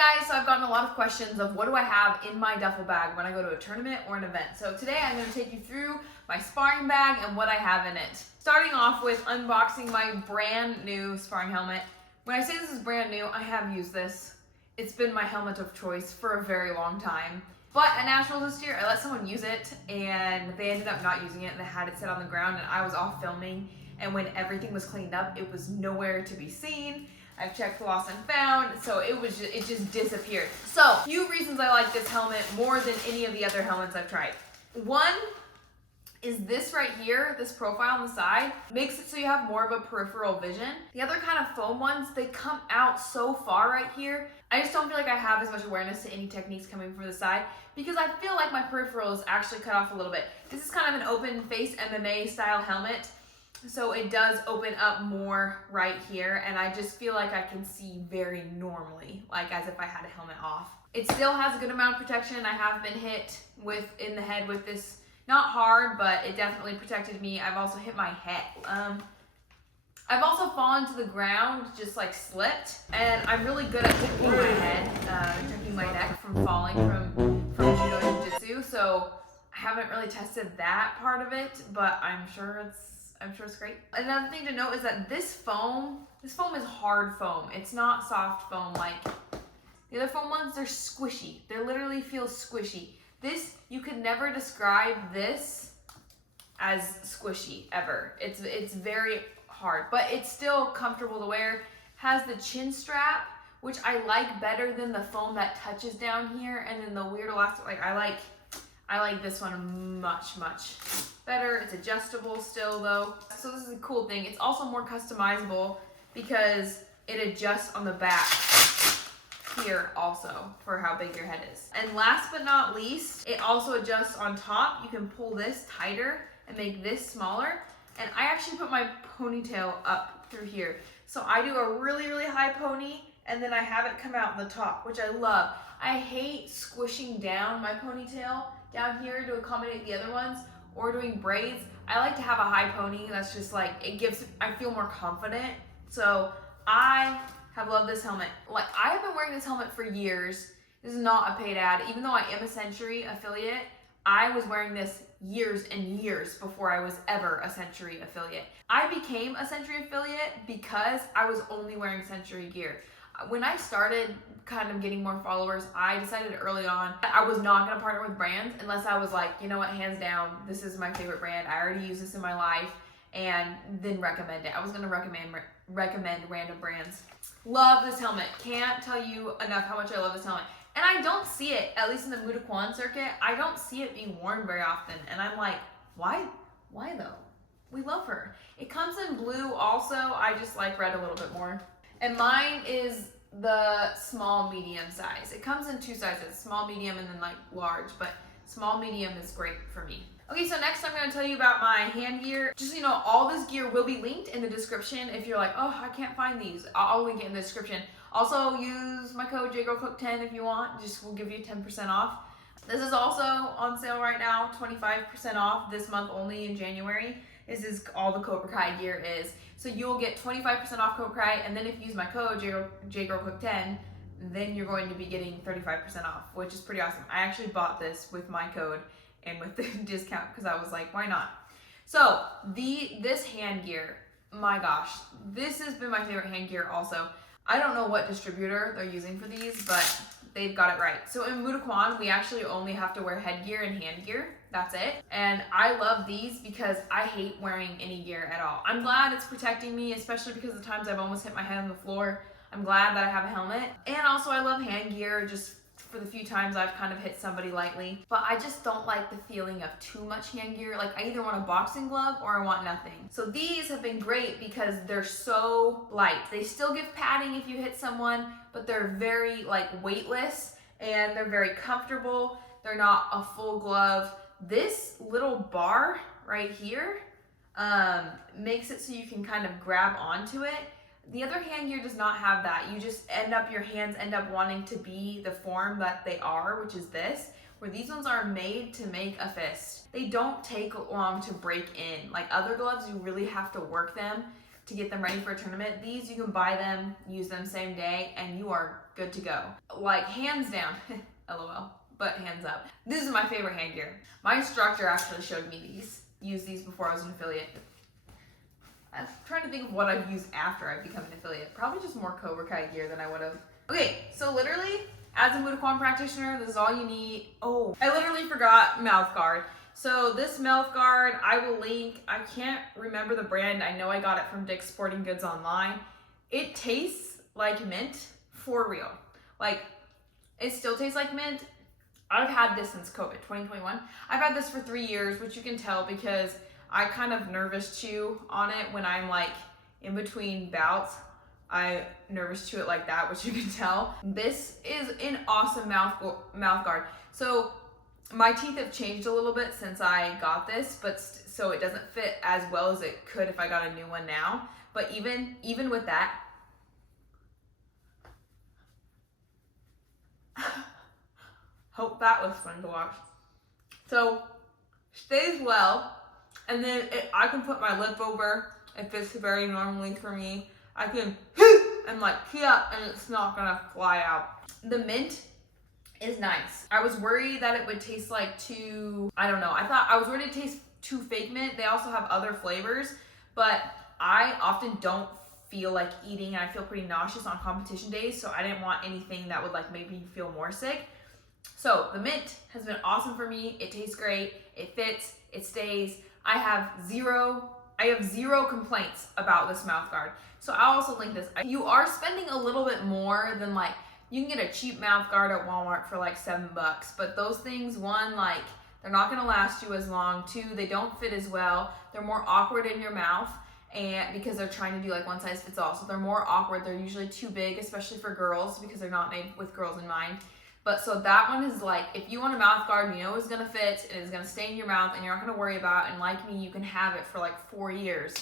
guys, so I've gotten a lot of questions of what do I have in my duffel bag when I go to a tournament or an event. So today I'm going to take you through my sparring bag and what I have in it. Starting off with unboxing my brand new sparring helmet. When I say this is brand new, I have used this. It's been my helmet of choice for a very long time. But at Nationals this year, I let someone use it and they ended up not using it and they had it sit on the ground and I was off filming, and when everything was cleaned up, it was nowhere to be seen. I've checked lost and found, so it just disappeared. So, few reasons I like this helmet more than any of the other helmets I've tried. One is this right here, this profile on the side, makes it so you have more of a peripheral vision. The other kind of foam ones, they come out so far right here. I just don't feel like I have as much awareness to any techniques coming from the side because I feel like my peripheral is actually cut off a little bit. This is kind of an open face MMA style helmet. So it does open up more right here, and I just feel like I can see very normally, like as if I had a helmet off. It still has a good amount of protection. I have been hit in the head with this, not hard, but it definitely protected me. I've also hit my head. I've also fallen to the ground, just like slipped, and I'm really good at protecting my head, protecting my neck from falling from judo jiu-jitsu. So I haven't really tested that part of it, but I'm sure it's great. Another thing to note is that this foam is hard foam. It's not soft foam like the other foam ones. They're squishy. They literally feel squishy. This, you could never describe this as squishy ever. It's very hard, but it's still comfortable to wear. Has the chin strap, which I like better than the foam that touches down here, and then the weird elastic. Like I like this one much better. It's adjustable still though. So this is a cool thing. It's also more customizable because it adjusts on the back here also for how big your head is. And last but not least, it also adjusts on top. You can pull this tighter and make this smaller. And I actually put my ponytail up through here. So I do a really high pony and then I have it come out in the top, which I love. I hate squishing down my ponytail down here to accommodate the other ones or doing braids. I like to have a high pony. That's just like, I feel more confident. So I have loved this helmet. Like I have been wearing this helmet for years. This is not a paid ad. Even though I am a Century affiliate, I was wearing this years and years before I was ever a Century affiliate. I became a Century affiliate because I was only wearing Century gear. When I started kind of getting more followers, I decided early on I was not going to partner with brands unless I was like, you know what, hands down, this is my favorite brand. I already use this in my life, and then recommend it. I was going to recommend random brands. Love this helmet. Can't tell you enough how much I love this helmet. And I don't see it, at least in the Muay circuit, I don't see it being worn very often. And I'm like, why though? We love her. It comes in blue also. I just like red a little bit more. And mine is the small medium size. It comes in two sizes, small medium and then like large, but small medium is great for me. Okay, so next I'm gonna tell you about my hand gear. Just so you know, all this gear will be linked in the description. If you're like, oh, I can't find these, I'll link it in the description. Also use my code JGirlCook10 if you want, we'll give you 10% off. This is also on sale right now, 25% off this month only in January. This is all the Cobra Kai gear is. So you'll get 25% off Cobra Kai, and then if you use my code JGirlCook10, then you're going to be getting 35% off, which is pretty awesome. I actually bought this with my code and with the discount because I was like, why not? So this hand gear, my gosh, this has been my favorite hand gear also. I don't know what distributor they're using for these, but they've got it right. So in Muay, we actually only have to wear headgear and hand gear. That's it. And I love these because I hate wearing any gear at all. I'm glad it's protecting me, especially because of the times I've almost hit my head on the floor. I'm glad that I have a helmet. And also I love hand gear just for the few times I've kind of hit somebody lightly. But I just don't like the feeling of too much hand gear. Like I either want a boxing glove or I want nothing. So these have been great because they're so light. They still give padding if you hit someone, but they're very like weightless and they're very comfortable. They're not a full glove. This little bar right here makes it so you can kind of grab onto it. The other hand gear does not have that. You just your hands end up wanting to be the form that they are, which is this, where these ones are made to make a fist. They don't take long to break in. Like other gloves, you really have to work them. to get them ready for a tournament. These, you can buy them, use them same day, and you are good to go. Like, hands down, LOL, but hands up. This is my favorite hand gear. My instructor actually showed me these. Used these before I was an affiliate. I'm trying to think of what I've used after I've become an affiliate. Probably just more Cobra Kai gear than I would have. Okay, so literally, as a Mudokwan practitioner, this is all you need. Oh, I literally forgot mouth guard. So this mouth guard, I will link. I can't remember the brand. I know I got it from Dick's Sporting Goods online. It tastes like mint, for real. Like, it still tastes like mint. I've had this since COVID, 2021. I've had this for 3 years, which you can tell because I kind of nervous chew on it when I'm like in between bouts. I nervous chew it like that, which you can tell. This is an awesome mouth guard. So my teeth have changed a little bit since I got this, but so it doesn't fit as well as it could if I got a new one now. But even with that, hope that was fun to watch. So stays well, and then I can put my lip over. It fits very normally for me. I can and like key up, and it's not gonna fly out. The mint is nice. I was worried that it would taste like I was worried it tastes too fake mint. They also have other flavors, but I often don't feel like eating, and I feel pretty nauseous on competition days, so I didn't want anything that would like make me feel more sick. So the mint has been awesome for me. It tastes great, it fits, it stays. I have zero complaints about this mouth guard. So I'll also link this. You are spending a little bit more than like, you can get a cheap mouth guard at Walmart for like $7, but those things, one, like, they're not gonna last you as long. Two, they don't fit as well. They're more awkward in your mouth, and because they're trying to do like one size fits all. So they're more awkward. They're usually too big, especially for girls, because they're not made with girls in mind. But so that one is like, if you want a mouth guard, you know it's gonna fit, and it's gonna stay in your mouth, and you're not gonna worry about it. And like me, you can have it for like 4 years.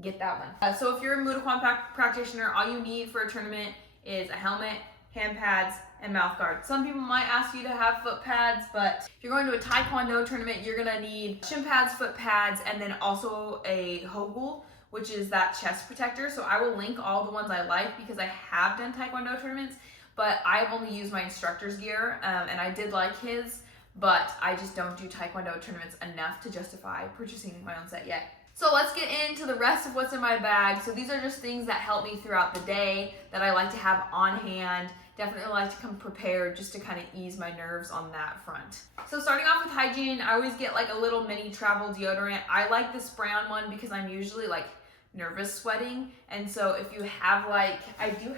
Get that one. So if you're a Mudokwan practitioner, all you need for a tournament is a helmet, hand pads, and mouth guard. Some people might ask you to have foot pads, but if you're going to a Taekwondo tournament, you're gonna need shin pads, foot pads, and then also a hogul, which is that chest protector. So I will link all the ones I like because I have done Taekwondo tournaments, but I've only used my instructor's gear, and I did like his, but I just don't do Taekwondo tournaments enough to justify purchasing my own set yet. So let's get into the rest of what's in my bag. So these are just things that help me throughout the day that I like to have on hand. Definitely like to come prepared just to kind of ease my nerves on that front. So starting off with Hygiene, I always get like a little mini travel deodorant. I like this brown one because I'm usually like nervous sweating, and so if you have like, if you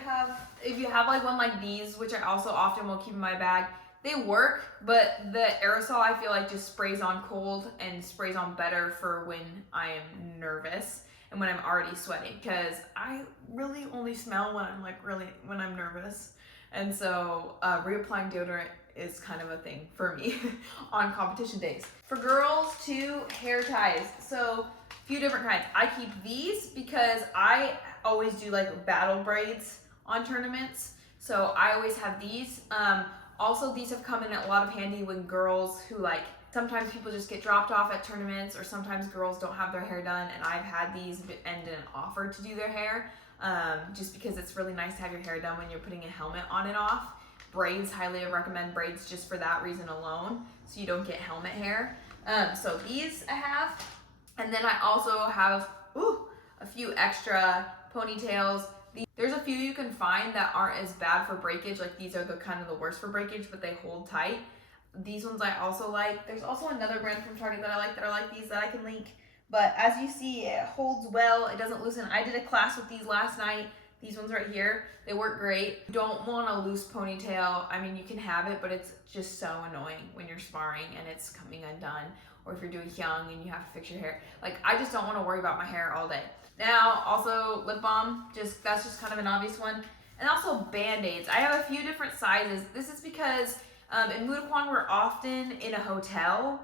have like one like these, which I also often will keep in my bag, they work, but the aerosol I feel like just sprays on cold and sprays on better for when I am nervous and when I'm already sweating, because I really only smell when I'm nervous. And so reapplying deodorant is kind of a thing for me on competition days. For girls too, hair ties. So a few different kinds. I keep these because I always do like battle braids on tournaments. So I always have these. Also, these have come in a lot of handy when girls who like, sometimes people just get dropped off at tournaments, or sometimes girls don't have their hair done, and I've had these and an offer to do their hair, just because it's really nice to have your hair done when you're putting a helmet on and off. Braids, highly recommend braids just for that reason alone, so you don't get helmet hair. So these I have, and then I also have a few extra ponytails. There's a few you can find that aren't as bad for breakage. Like these are the kind of the worst for breakage, but they hold tight. These ones I also like. There's also another brand from Target that I like these that I can link. But as you see, it holds well. It doesn't loosen. I did a class with these last night. These ones right here, they work great. You don't want a loose ponytail. I mean, you can have it, but it's just so annoying when you're sparring and it's coming undone. Or if you're doing hyung and you have to fix your hair. Like, I just don't want to worry about my hair all day. Now, also lip balm, that's just kind of an obvious one. And also Band-Aids. I have a few different sizes. This is because in Mudokwan, we're often in a hotel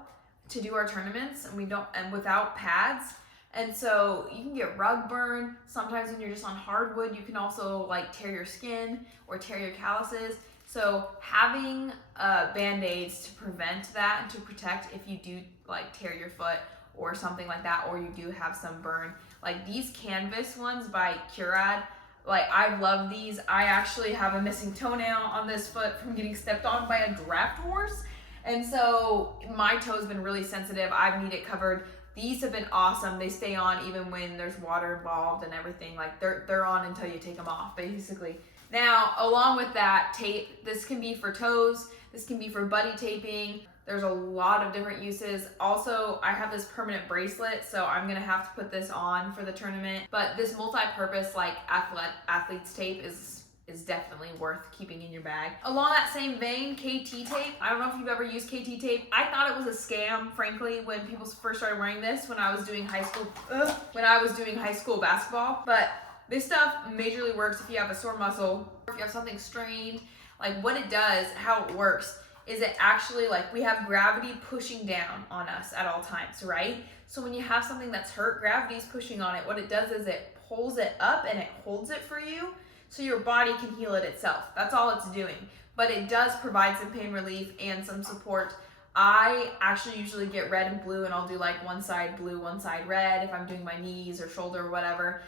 to do our tournaments, and without pads. And so you can get rug burn. Sometimes when you're just on hardwood, you can also like tear your skin or tear your calluses. So having Band-Aids to prevent that and to protect if you do like tear your foot or something like that, or you do have some burn. Like these canvas ones by Curad, like I love these. I actually have a missing toenail on this foot from getting stepped on by a draft horse. And so my toe's been really sensitive. I need it covered. These have been awesome. They stay on even when there's water involved and everything. Like they're on until you take them off, basically. Now, along with that, tape. This can be for toes. This can be for buddy taping. There's a lot of different uses. Also, I have this permanent bracelet, so I'm gonna have to put this on for the tournament. But this multi-purpose like athlete's tape is definitely worth keeping in your bag. Along that same vein, KT tape. I don't know if you've ever used KT tape. I thought it was a scam, frankly, when people first started wearing this when I was doing high school basketball. But this stuff majorly works if you have a sore muscle, or if you have something strained. Like what it does, how it works, is it actually, like, we have gravity pushing down on us at all times, right? So when you have something that's hurt, gravity's pushing on it. What it does is it pulls it up and it holds it for you, so your body can heal it itself. That's all it's doing. But it does provide some pain relief and some support. I actually usually get red and blue, and I'll do like one side blue, one side red if I'm doing my knees or shoulder or whatever,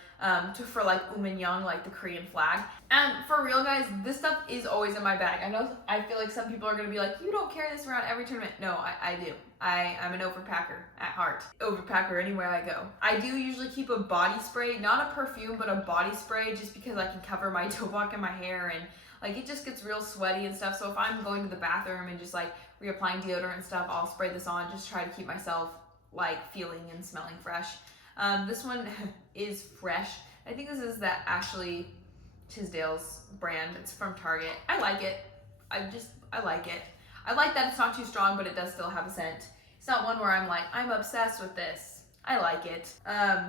for like Yang, like the Korean flag. And for real, guys, this stuff is always in my bag. I feel like some people are gonna be like, you don't carry this around every tournament. No, I do. I'm an overpacker at heart. Overpacker anywhere I go. I do usually keep a body spray, not a perfume, but a body spray, just because I can cover my toe block and my hair, and like it just gets real sweaty and stuff. So if I'm going to the bathroom and just like reapplying deodorant and stuff, I'll spray this on, just try to keep myself like feeling and smelling fresh. This one is fresh. I think this is that Ashley Tisdale's brand. It's from Target. I like it. I like it. I like that it's not too strong, but it does still have a scent. It's not one where I'm like, I'm obsessed with this. I like it.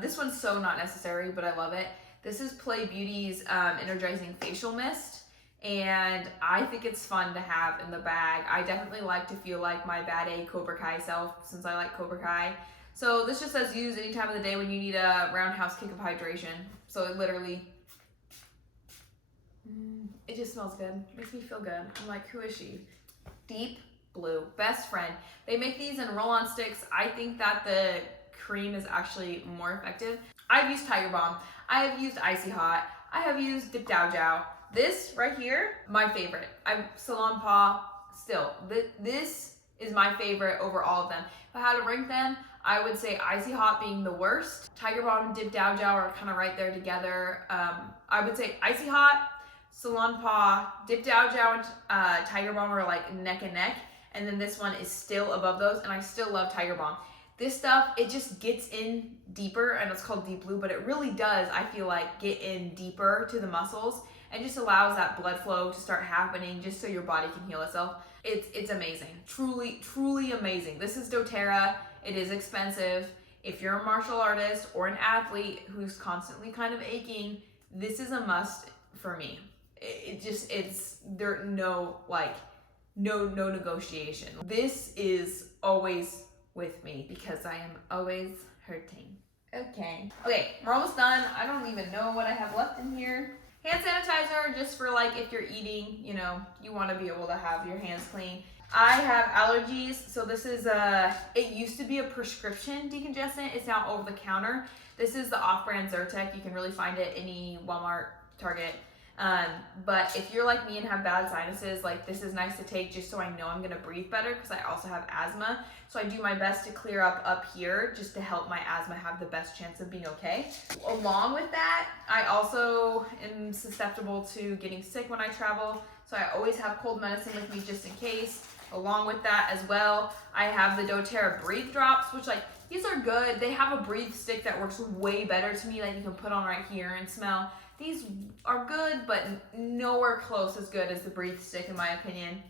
This one's so not necessary, but I love it. This is Pley Beauty's Energizing Facial Mist. And I think it's fun to have in the bag. I definitely like to feel like my bad A Cobra Kai self, since I like Cobra Kai. So this just says use any time of the day when you need a roundhouse kick of hydration. So it literally, it just smells good. It makes me feel good. I'm like, who is she? Deep Blue, best friend. They make these in roll-on sticks. I think that the cream is actually more effective. I've used Tiger Balm. I have used Icy Hot. I have used Dip Dow Jow. This right here, my favorite. Salon Paw, still. This is my favorite over all of them. If I had to rank them, I would say Icy Hot being the worst. Tiger Balm and Dip Dow Jow are kind of right there together. I would say Icy Hot, Salon Paw, Dip Dow Jow, and Tiger Balm are like neck and neck. And then this one is still above those, and I still love Tiger Balm. This stuff, it just gets in deeper, and it's called Deep Blue, but it really does, I feel like, get in deeper to the muscles, and just allows that blood flow to start happening just so your body can heal itself. It's amazing. Truly, truly amazing. This is doTerra. It is expensive. If you're a martial artist or an athlete who's constantly kind of aching, this is a must for me. No negotiation. This is always with me because I am always hurting. Okay, we're almost done. I don't even know what I have left in here. Hand sanitizer, just for like if you're eating, you know, you want to be able to have your hands clean. I have allergies, so this is it used to be a prescription decongestant. It's now over the counter. This is the off-brand Zyrtec. You can really find it any Walmart, Target. But if you're like me and have bad sinuses, like this is nice to take just so I know I'm gonna breathe better, because I also have asthma. So I do my best to clear up here just to help my asthma have the best chance of being okay. Along with that, I also am susceptible to getting sick when I travel. So I always have cold medicine with me just in case. Along with that as well, I have the doTerra Breathe Drops, which like, these are good. They have a breathe stick that works way better to me, that you can put on right here and smell. These are good, but nowhere close as good as the breathe stick in my opinion.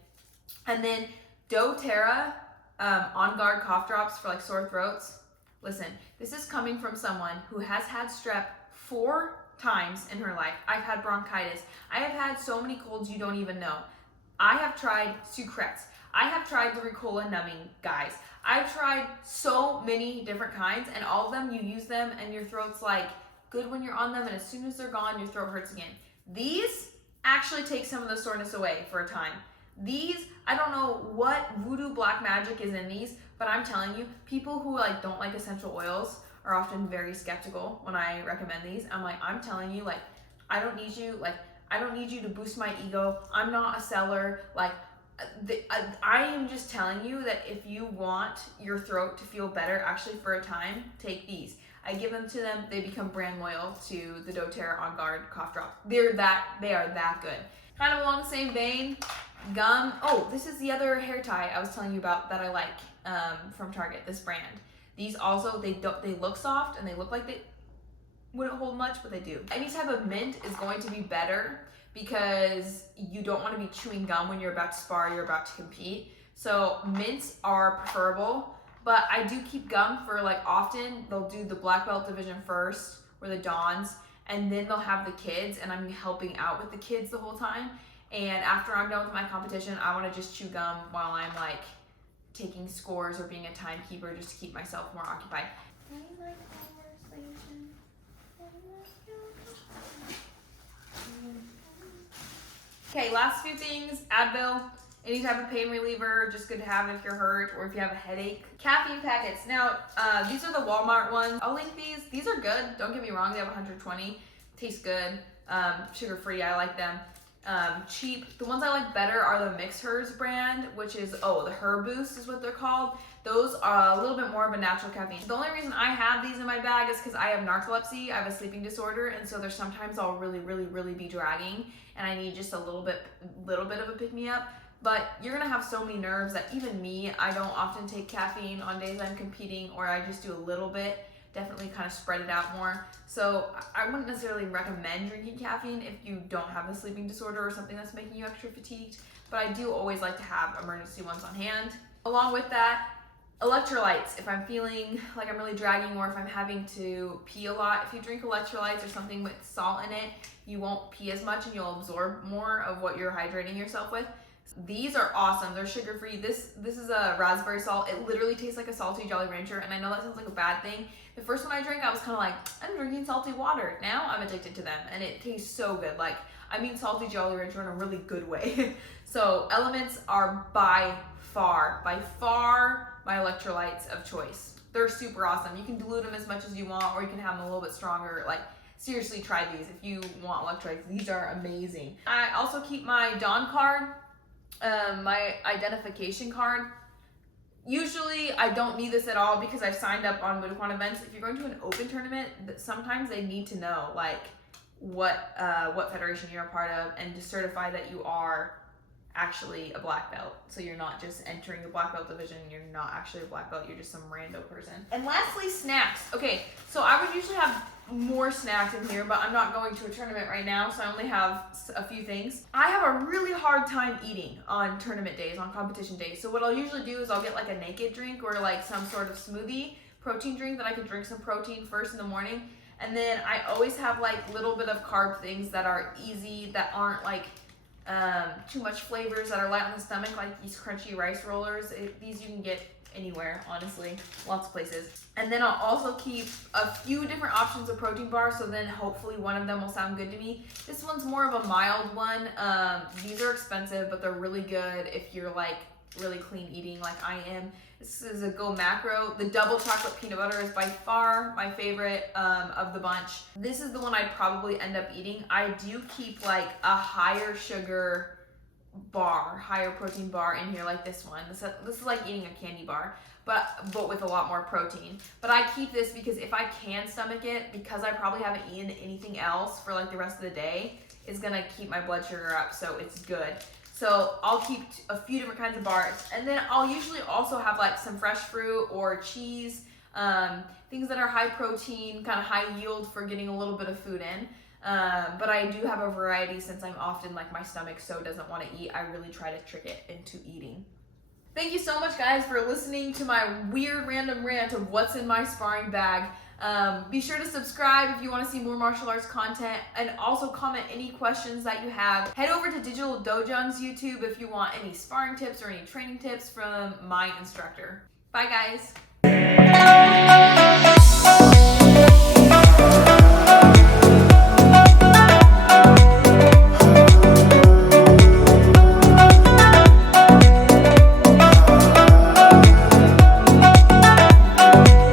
And then doTerra On Guard cough drops for like sore throats. Listen, this is coming from someone who has had strep 4 times in her life. I've had bronchitis. I have had so many colds you don't even know. I have tried Sucrets. I have tried the Ricola numbing guys. I've tried so many different kinds, and all of them, you use them and your throat's like good when you're on them, and as soon as they're gone, your throat hurts again. These actually take some of the soreness away for a time. These, I don't know what voodoo black magic is in these, but I'm telling you, people who like don't like essential oils are often very skeptical when I recommend these. I'm telling you, like, I don't need you to boost my ego. I'm not a seller. Like, I am just telling you that if you want your throat to feel better, actually for a time, take these. I give them to them. They become brand loyal to the DoTerra On Guard cough drop. They are that good. Kind of along the same vein, gum. Oh, this is the other hair tie I was telling you about that I like from Target. This brand. These also, they look soft and they look like they wouldn't hold much, but they do. Any type of mint is going to be better because you don't want to be chewing gum when you're about to spar, you're about to compete. So mints are preferable, but I do keep gum for like often. They'll do the black belt division first or the dons, and then they'll have the kids, and I'm helping out with the kids the whole time. And after I'm done with my competition, I want to just chew gum while I'm like taking scores or being a timekeeper just to keep myself more occupied. Okay, last few things, Advil, any type of pain reliever, just good to have if you're hurt or if you have a headache. Caffeine packets. Now, these are the Walmart ones. I'll link these. These are good. Don't get me wrong, they have 120. Taste good. Sugar-free, I like them. Cheap. The ones I like better are the Mix Hers brand, which is, the Her Boost is what they're called. Those are a little bit more of a natural caffeine. The only reason I have these in my bag is because I have narcolepsy. I have a sleeping disorder, and so there's sometimes I'll really be dragging, and I need just a little bit of a pick-me-up. But you're gonna have so many nerves that even me, I don't often take caffeine on days I'm competing, or I just do a little bit. Definitely kind of spread it out more. So I wouldn't necessarily recommend drinking caffeine if you don't have a sleeping disorder or something that's making you extra fatigued, but I do always like to have emergency ones on hand. Along with that, electrolytes. If I'm feeling like I'm really dragging or if I'm having to pee a lot, if you drink electrolytes or something with salt in it, you won't pee as much and you'll absorb more of what you're hydrating yourself with. These are awesome. They're sugar-free. This is a raspberry salt. It literally tastes like a salty Jolly Rancher, and I know that sounds like a bad thing. The first one I drank, I was kind of like, I'm drinking salty water. Now I'm addicted to them, and it tastes so good. Like, I mean salty Jolly Rancher in a really good way. So LMNTs are by far my electrolytes of choice. They're super awesome. You can dilute them as much as you want, or you can have them a little bit stronger. Like, seriously, try these if you want electrolytes. These are amazing. I also keep my Dawn card. My identification card. Usually I don't need this at all because I've signed up on Budokan events. If you're going to an open tournament, sometimes they need to know like what federation you're a part of and to certify that you are actually a black belt. So you're not just entering the black belt division, you're not actually a black belt, you're just some rando person. And lastly, snacks. Okay, so I would usually have more snacks in here, but I'm not going to a tournament right now, so I only have a few things. I have a really hard time eating on tournament days, on competition days. So what I'll usually do is I'll get like a naked drink or like some sort of smoothie, protein drink that I can drink some protein first in the morning. And then I always have like little bit of carb things that are easy, that aren't like too much flavors, that are light on the stomach, like these crunchy rice rollers. These you can get anywhere, honestly, lots of places. And then I'll also keep a few different options of protein bars, so then hopefully one of them will sound good to me. This one's more of a mild one. These are expensive, but they're really good if you're like really clean eating like I am. This is a Go Macro. The double chocolate peanut butter is by far my favorite of the bunch. This is the one I'd probably end up eating. I do keep like a higher sugar bar, higher protein bar in here, like this one. This is like eating a candy bar, but with a lot more protein. But I keep this because if I can stomach it, because I probably haven't eaten anything else for like the rest of the day, it's gonna keep my blood sugar up, so it's good. So I'll keep a few different kinds of bars. And then I'll usually also have like some fresh fruit or cheese, things that are high protein, kind of high yield for getting a little bit of food in. But I do have a variety since I'm often like my stomach so doesn't want to eat. I really try to trick it into eating. Thank you so much, guys, for listening to my weird random rant of what's in my sparring bag. Be sure to subscribe if you want to see more martial arts content, and also comment any questions that you have. Head over to Digital Dojung's YouTube if you want any sparring tips or any training tips from my instructor. Bye, guys.